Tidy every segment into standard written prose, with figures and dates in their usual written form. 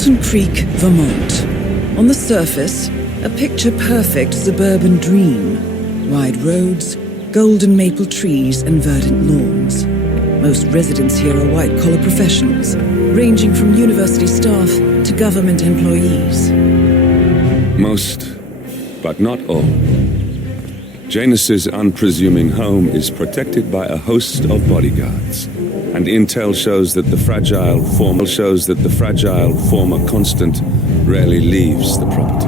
Whittleton Creek, Vermont. On the surface, a picture-perfect suburban dream. Wide roads, golden maple trees and verdant lawns. Most residents here are white-collar professionals, ranging from university staff to government employees. Most, but not all. Janus's unpresuming home is protected by a host of bodyguards, and intel shows that the fragile former constant rarely leaves the property.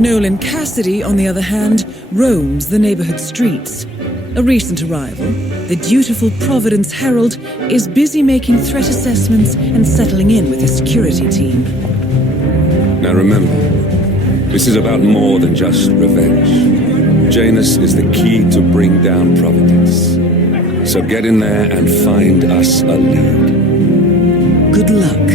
Nolan Cassidy, on the other hand, roams the neighborhood streets. A recent arrival, the dutiful Providence Herald is busy making threat assessments and settling in with his security team. Now remember, this is about more than just revenge. Janus is the key to bring down Providence. So get in there and find us a lead. Good luck,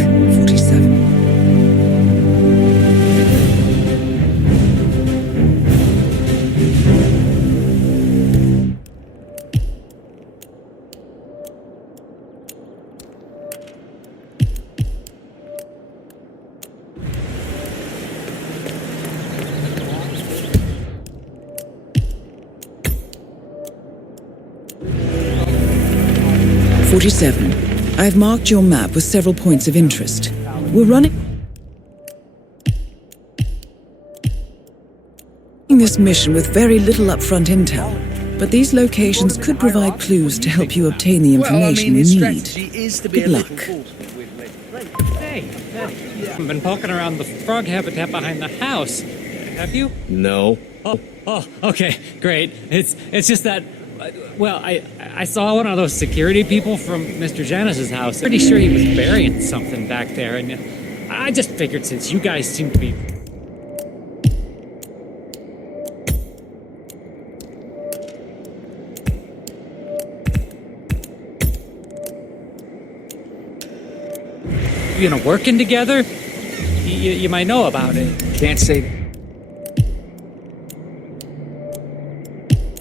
47. I've marked your map with several points of interest. We're running this mission with very little upfront intel, but these locations could provide clues to help you obtain the information you need. Good luck. Hey, I've been poking around the frog habitat behind the house. Have you? No. Oh, okay, great. It's just that, well, I saw one of those security people from Mr. Janus's house. Pretty sure he was burying something back there, and I just figured since you guys seem to be... you know, working together, you might know about it. Can't say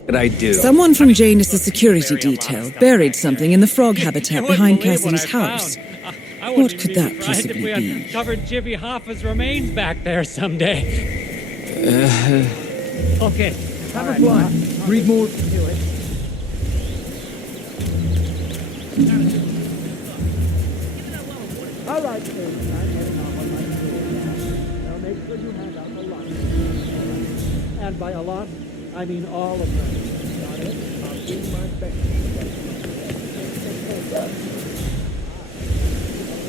that I do. Someone from Janus's security detail buried something in the frog habitat behind Cassidy's house. What could that possibly be? I uncovered Jimmy Hoffa's remains back there someday. Okay. Have a fly. Read more. All right, sir. I'm heading off on my tour now. Now make sure you hand out a lot. And by a lot, I mean all of them. Got it? I'll do my best.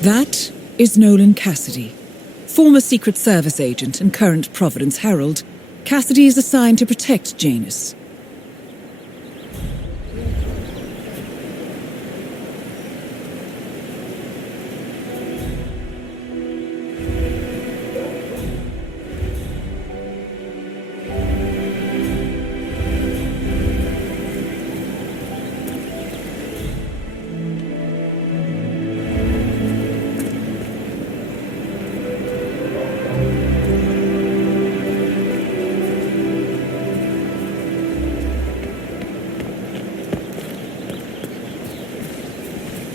That is Nolan Cassidy. Former Secret Service agent and current Providence Herald, Cassidy is assigned to protect Janus.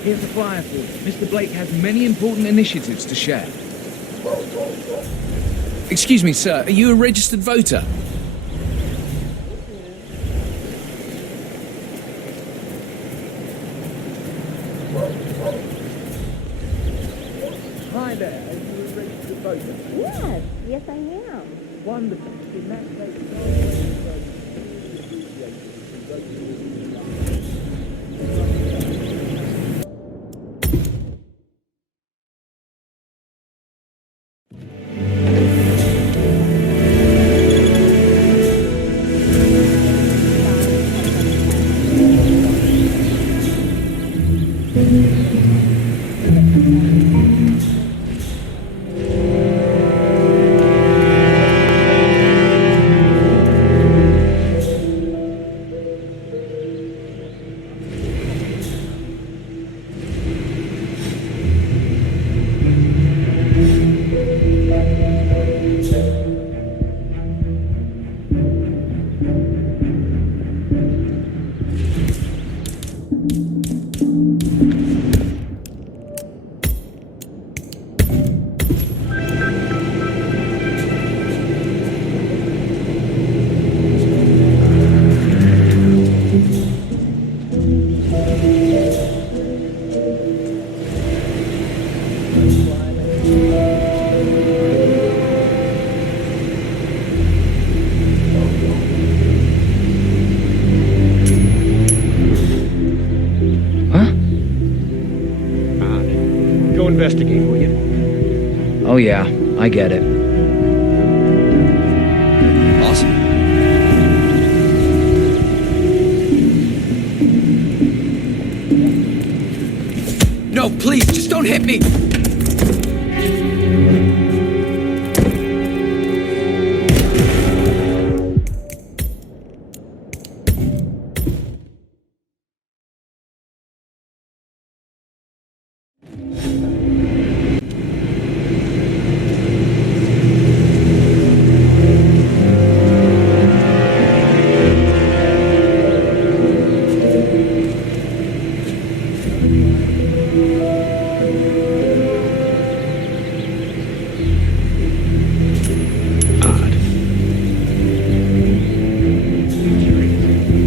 Here's the flyer for it. Mr. Blake has many important initiatives to share. Excuse me, sir. Are you a registered voter? Hi there. Are you a registered voter? Yes. Yes, I am. Wonderful. In that case, investigate, will you? Oh yeah, I get it. Awesome. No, please, just don't hit me!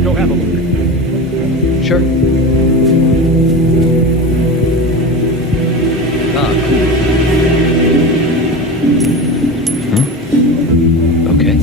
Go have a look. Sure. Ah, cool. Huh? Okay.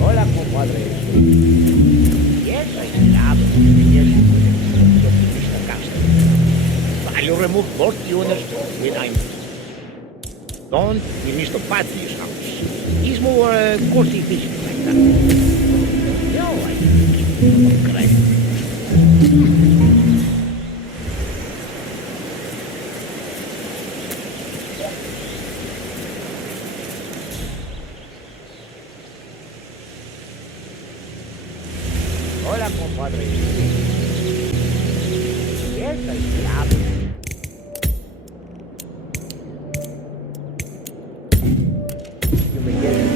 Hola, compadre. Yes, I have. Yes, Mr. Cassidy. I'll remove Fortuna when I'm done in Mr. Padley's house. He's more courtly fishing like that. No, I great. Hola, compadre. Yes, I have. You may get it.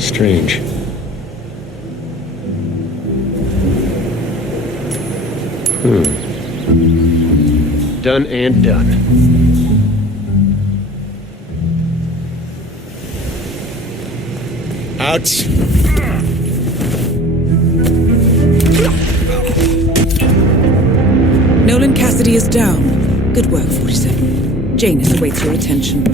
Strange. Done and done. Out. Nolan Cassidy is down. Good work, 47. Janus awaits your attention.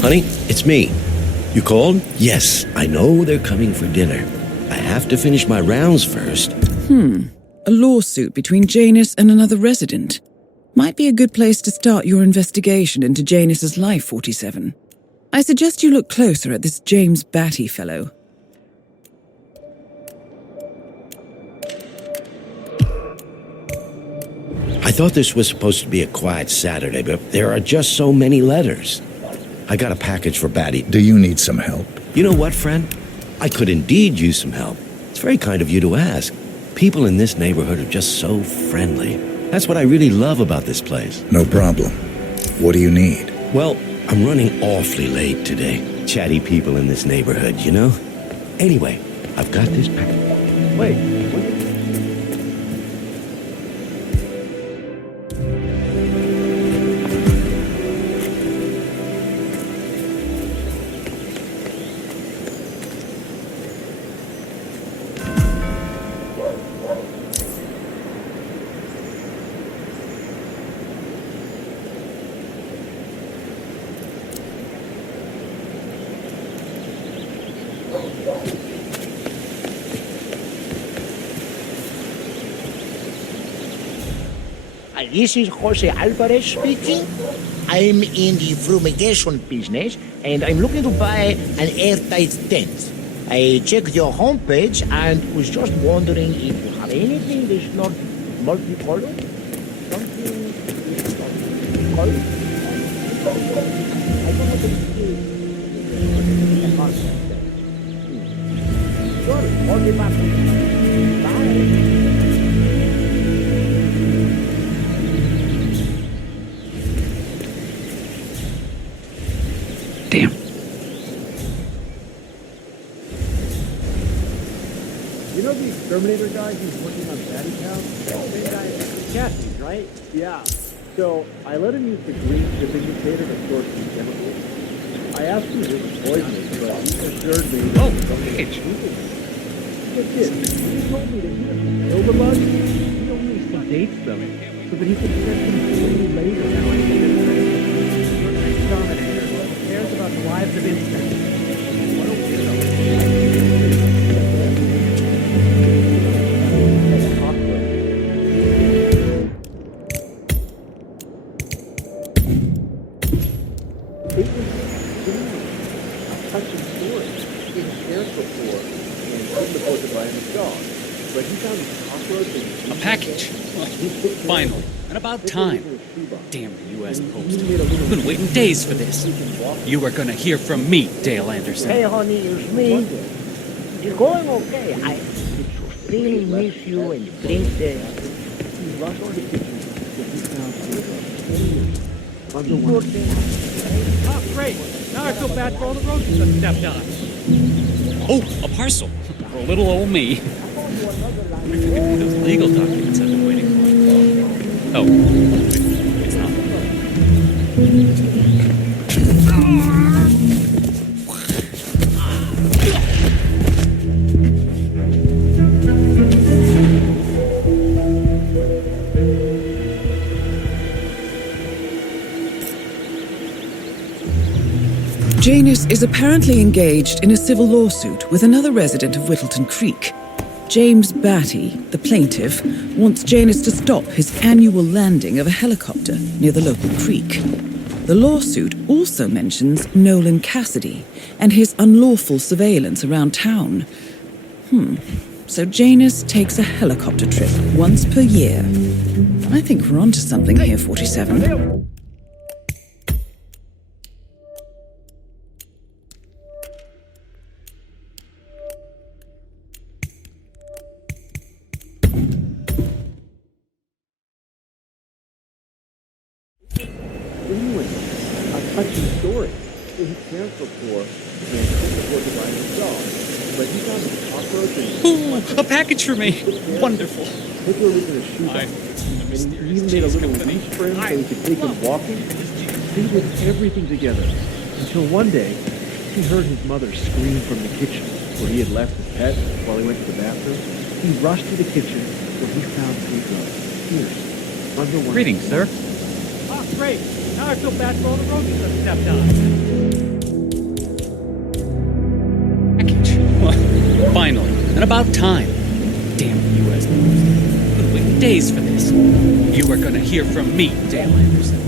Honey, it's me. You called? Yes, I know they're coming for dinner. I have to finish my rounds first. A lawsuit between Janus and another resident. Might be a good place to start your investigation into Janus's life, 47. I suggest you look closer at this James Batty fellow. I thought this was supposed to be a quiet Saturday, but there are just so many letters. I got a package for Batty. Do you need some help? You know what, friend? I could indeed use some help. It's very kind of you to ask. People in this neighborhood are just so friendly. That's what I really love about this place. No problem. What do you need? Well, I'm running awfully late today. Chatty people in this neighborhood, you know? Anyway, I've got this package. Wait. This is Jose Alvarez speaking. I'm in the fumigation business, and I'm looking to buy an airtight tent. I checked your homepage and was just wondering if you have anything that's not multicolored? Something that's not multicolored? I don't know what it is. Sure, I'll be back. Bye. Damn. You know the exterminator guy who's working on Batty's house? Same guy as Cassidy's, right? Yeah. So I let him use the green tip indicator to source some chemicals. I asked him if it was poisonous, but he assured me that it was something stupid. Get this, he told me that he doesn't kill the bugs, he only sedates them, so that he can set them free later. Now I see it. You're an exterminator who cares about the lives of insects. What a weirdo. It was a touching story. He didn't care before and couldn't afford to buy him a dog. But he found his cockroach and A package. Finally. And about time. Damn the U.S. Post. I've been waiting days for this. You are gonna hear from me, Dale Anderson. Hey, honey, it's me. It's going okay. I really miss you and drink the... He rushed to the kitchen and he found Oh, great. Now I feel bad for all the roaches that stepped on. Oh, a parcel. For little old me. Those legal documents I've been waiting for. Oh, it's not. Janus is apparently engaged in a civil lawsuit with another resident of Whittleton Creek. James Batty, the plaintiff, wants Janus to stop his annual landing of a helicopter near the local creek. The lawsuit also mentions Nolan Cassidy and his unlawful surveillance around town. So Janus takes a helicopter trip once per year. I think we're onto something here, 47. touching story. So he cared for and couldn't afford to buy him a dog. But he found a cockroach and... Ooh, a package for me. Wonderful. Hitler was in a shoebox. And he even made a little leash for him so he could take him walking. They did everything together. Until one day, he heard his mother scream from the kitchen where he had left his pet while he went to the bathroom. He rushed to the kitchen where he found Pedro, fierce, under one... Greetings, sir. Ah, great. Now I feel bad for all the roaches that stepped on. Package. Well, finally. And about time. Damn the U.S. Post. I've been waiting days for this. You are gonna hear from me, Dale Anderson.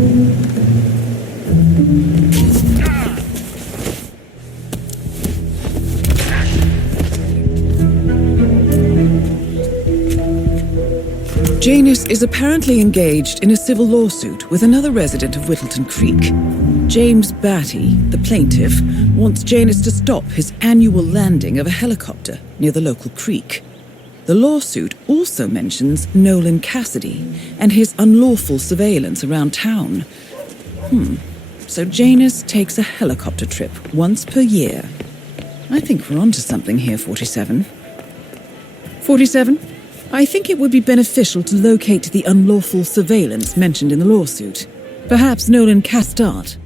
Janus is apparently engaged in a civil lawsuit with another resident of Whittleton Creek. James Batty, the plaintiff, wants Janus to stop his annual landing of a helicopter near the local creek. The lawsuit also mentions Nolan Cassidy and his unlawful surveillance around town. So Janus takes a helicopter trip once per year. I think we're onto something here, 47. 47? I think it would be beneficial to locate the unlawful surveillance mentioned in the lawsuit. Perhaps Nolan Castart.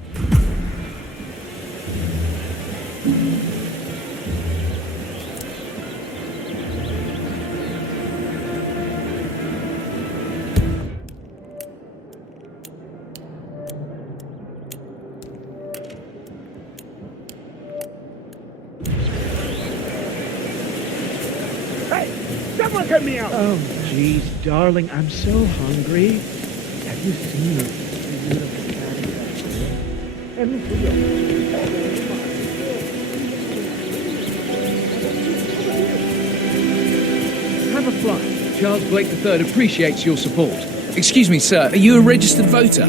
Someone get me out! Oh, jeez, darling, I'm so hungry. Have you seen a beautiful cat? Have a flight. Charles Blake III appreciates your support. Excuse me, sir, are you a registered voter?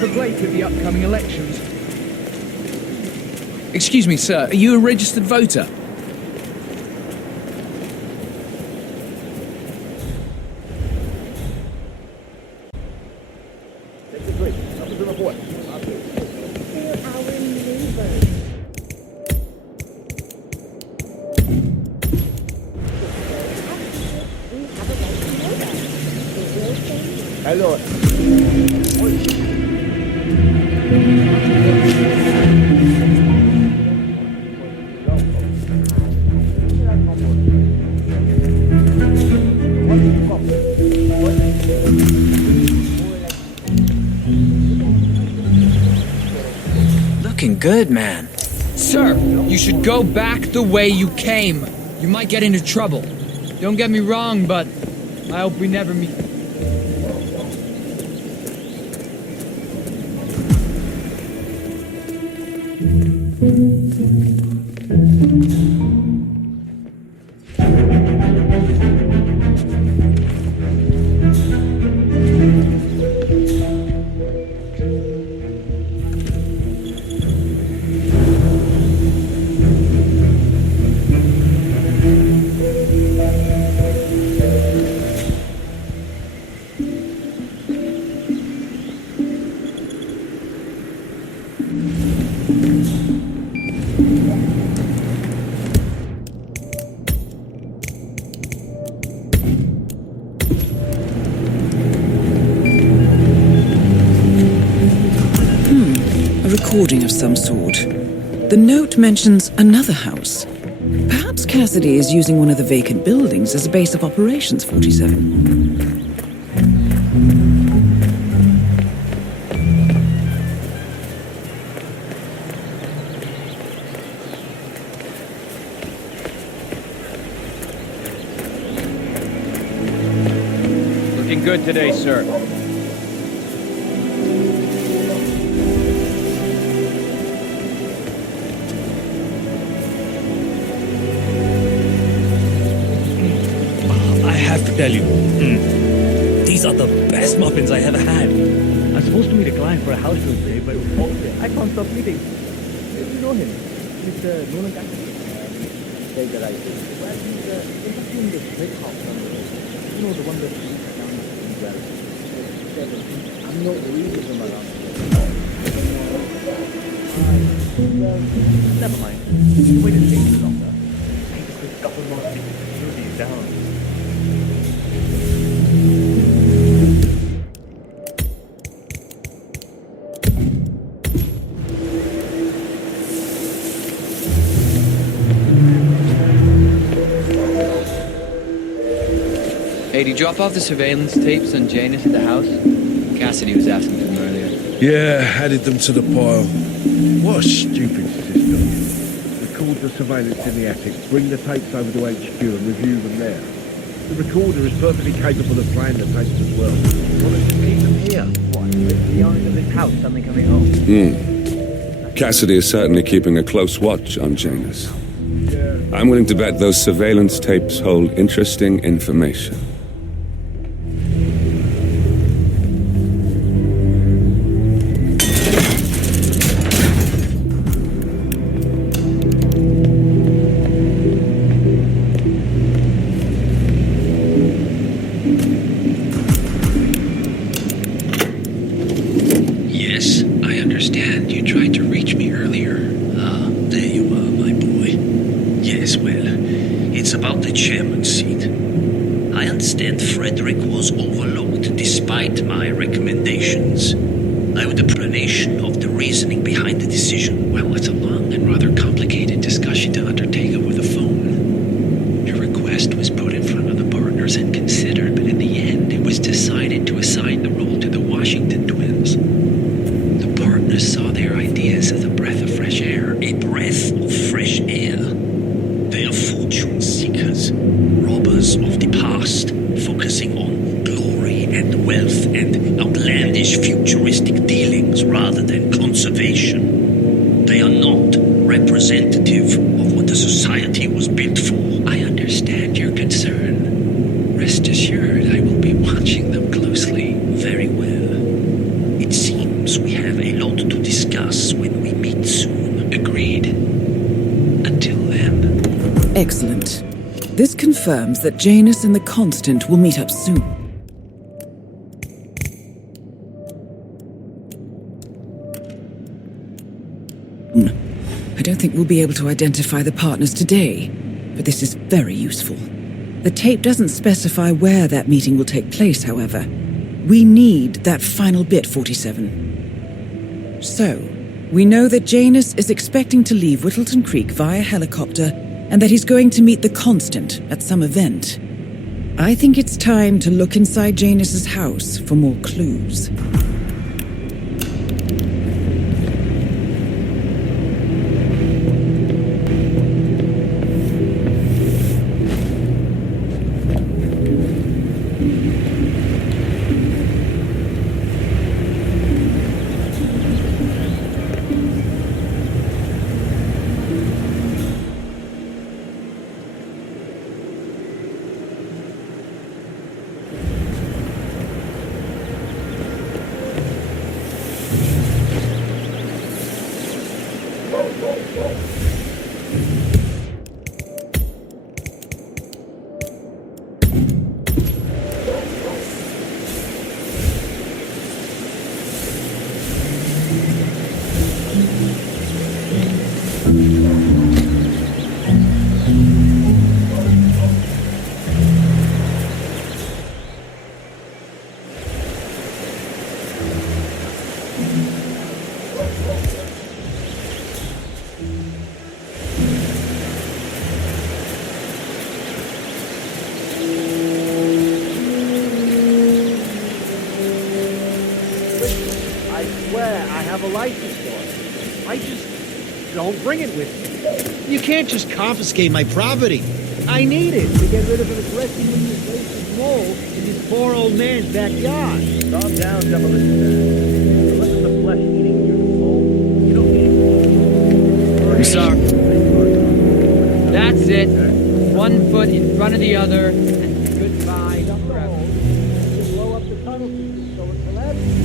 For Blake at the upcoming elections. Excuse me, sir, are you a registered voter? Take the drink. Nothing to report. They're our neighbors. Hello. Looking good, man. Sir, you should go back the way you came. You might get into trouble. Don't get me wrong, but I hope we never meet. Recording of some sort. The note mentions another house. Perhaps Cassidy is using one of the vacant buildings as a base of operations, 47. Looking good today, sir. Tell you, these are the best muffins I ever had. I'm supposed to meet a client for a house tour today, but I can't stop eating. You know him? He's Nolan Cassidy. Take the right way. Well, he's in this big house on the road. You know, the one that leads down in well. I'm not reading him around. Well, never mind. Wait and take longer. I just a couple more movies down. Hey, did you drop off the surveillance tapes on Janus at the house? Cassidy was asking for them earlier. Yeah, added them to the pile. What a stupid system. Record the surveillance in the attic, bring the tapes over to HQ and review them there. The recorder is perfectly capable of playing the tapes as well. Well, let's keep them here. What? The owners of this house suddenly coming home? Cassidy is certainly keeping a close watch on Janus. I'm willing to bet those surveillance tapes hold interesting information. Excellent. This confirms that Janus and the Constant will meet up soon. I don't think we'll be able to identify the partners today, but this is very useful. The tape doesn't specify where that meeting will take place, however. We need that final bit, 47. So, we know that Janus is expecting to leave Whittleton Creek via helicopter and that he's going to meet the Constant at some event. I think it's time to look inside Janus's house for more clues. Don't bring it with you. You can't just confiscate my property. I need it to get rid of an aggressive invasive mole in this poor old man's backyard. Calm down, demolition man. Look at the flesh-eating human mole. You don't need it. I'm sorry. That's it. 1 foot in front of the other, and goodbye forever. Blow up the tunnel so it collapses.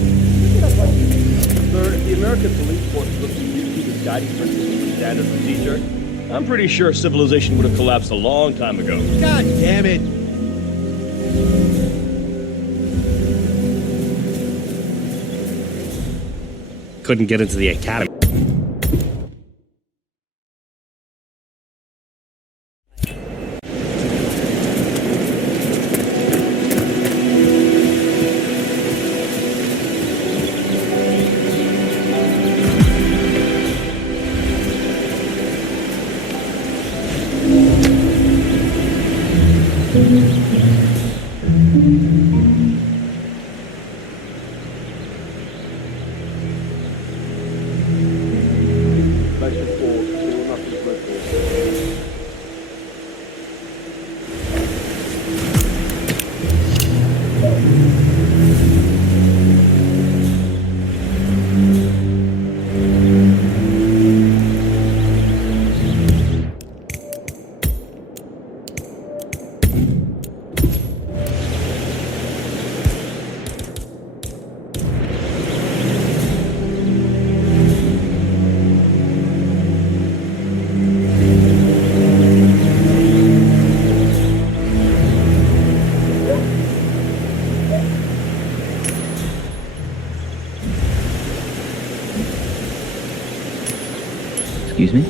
Sir, if the American police force looks at you as guiding principles and standard procedure, I'm pretty sure civilization would have collapsed a long time ago. God damn it! Couldn't get into the academy. Excuse me?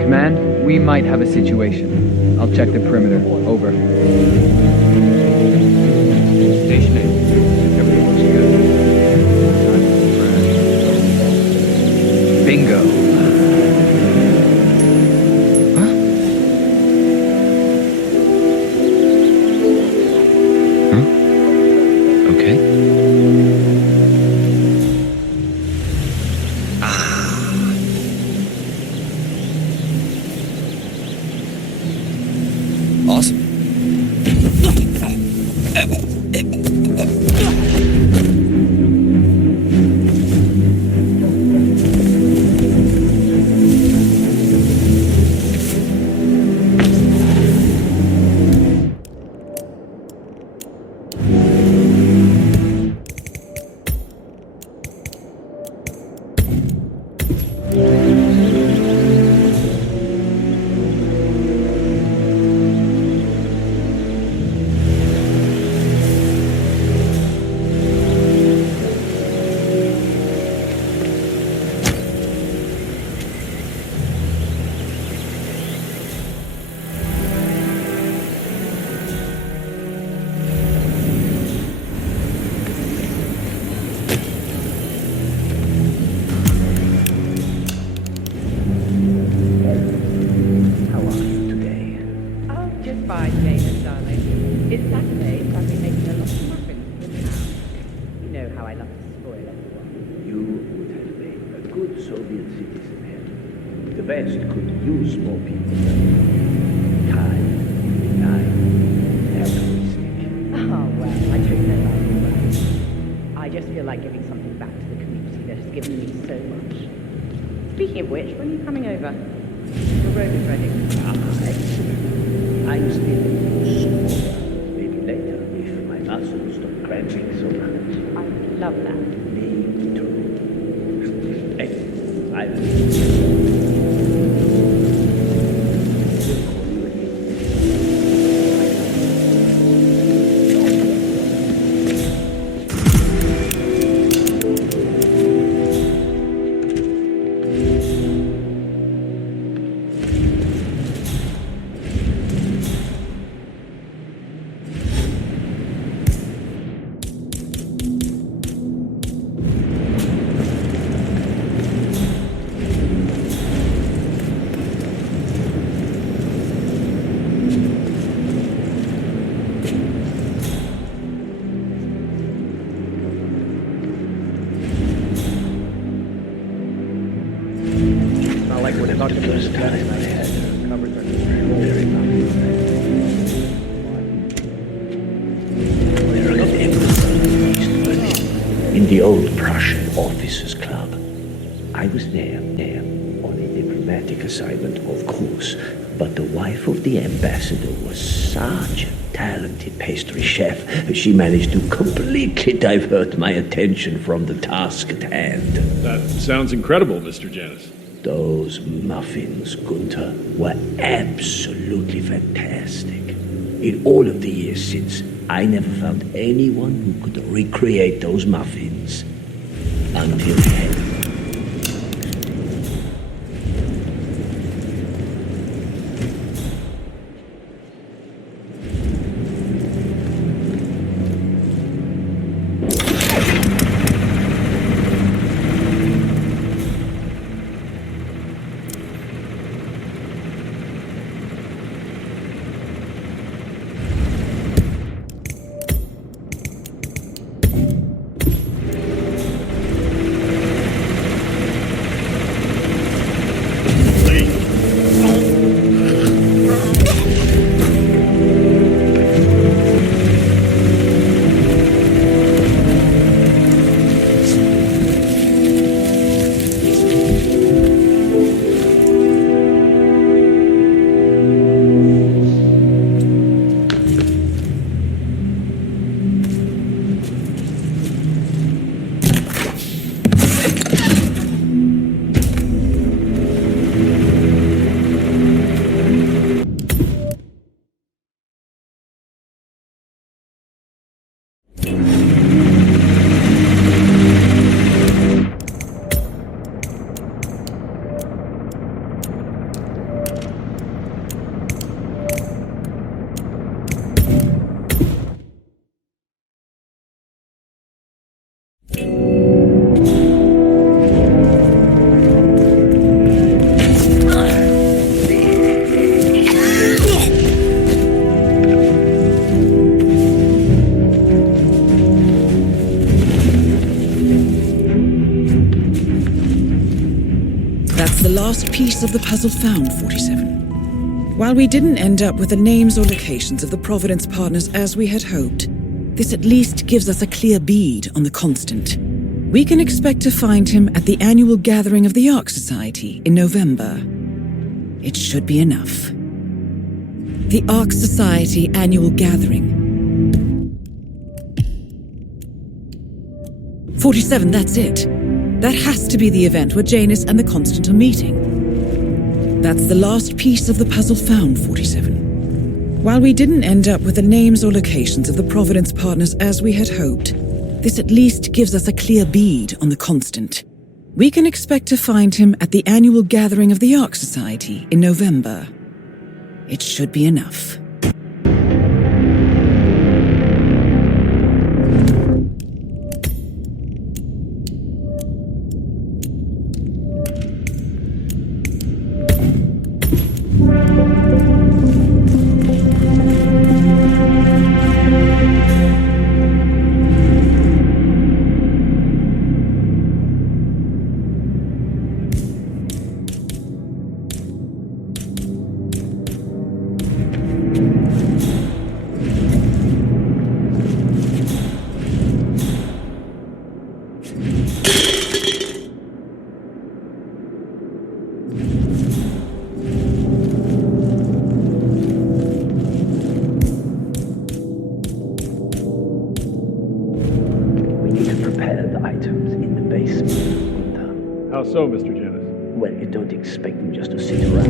Command, we might have a situation. I'll check the perimeter. Over. Station 8. Everything looks good. Bingo. Huh? Okay. I love to spoil everyone. You would have made a good Soviet citizen, Harry. The West could use more people. Kind, benign, altruistic. Oh, well, I don't know about all that. I just feel like giving something back to the community that has given me so much. Speaking of which, when are you coming over? The road is ready. Excellent. I'm still smaller. Maybe later, if my muscles stop cramping so much. I love that. Me too. Hey, I in the old Prussian officers' club. I was there on a diplomatic assignment, of course, but the wife of the ambassador was such a talented pastry chef, she managed to completely divert my attention from the task at hand. That sounds incredible, Mr. Janus. Those muffins, Gunther, were absolutely fantastic. In all of the years since, I never found anyone who could recreate those muffins. Until then. Last piece of the puzzle found, 47. While we didn't end up with the names or locations of the Providence partners as we had hoped, this at least gives us a clear bead on the Constant. We can expect to find him at the annual gathering of the Ark Society in November. It should be enough. The Ark Society annual gathering. 47, that's it. That has to be the event where Janus and the Constant are meeting. That's the last piece of the puzzle found, 47. While we didn't end up with the names or locations of the Providence partners as we had hoped, this at least gives us a clear bead on the Constant. We can expect to find him at the annual gathering of the Ark Society in November. It should be enough. so, Mr. Janus? Well, you don't expect him just to sit around.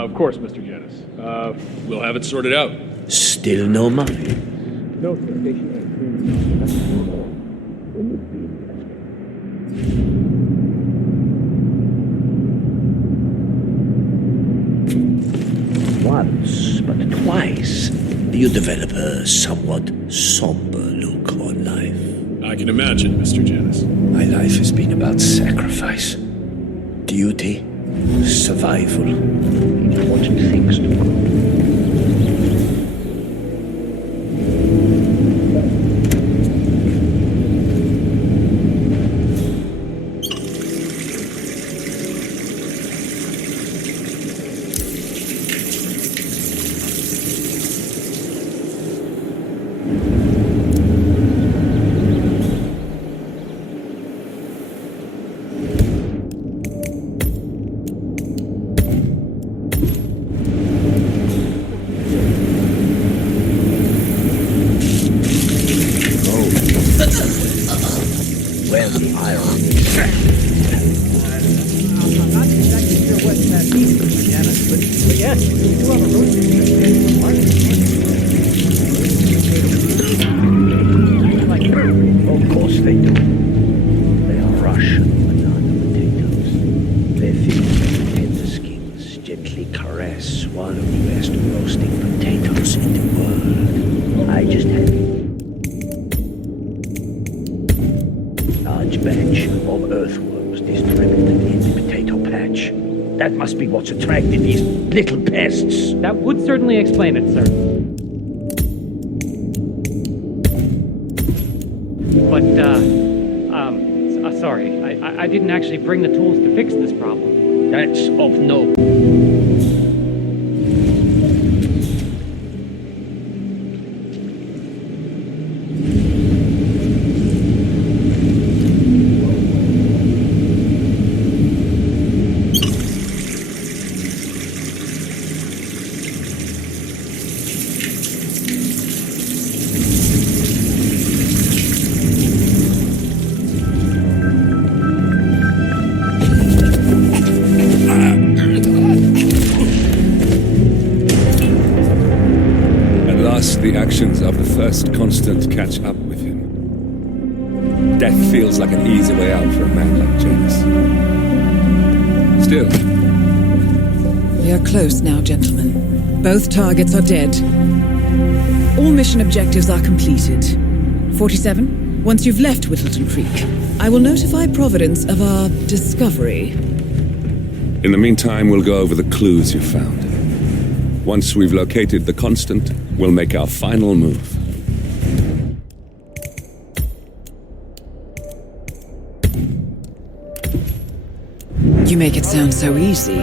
Of course, Mr. Janus. We'll have it sorted out. Still no money? No, sir. Station 8. Once, but twice, you develop a somewhat somber look on life. I can imagine, Mr. Janus. My life has been about sacrifice, duty, survival, important things to go. That must be what's attracted these little pests. That would certainly explain it, sir. But, sorry. I didn't actually bring the tools to fix this problem. That's of no... The actions of the first constant catch up with him. Death feels like an easy way out for a man like Janus. Still. We are close now, gentlemen. Both targets are dead. All mission objectives are completed. 47, once you've left Whittleton Creek, I will notify Providence of our discovery. In the meantime, we'll go over the clues you found. Once we've located the constant, we'll make our final move. You make it sound so easy.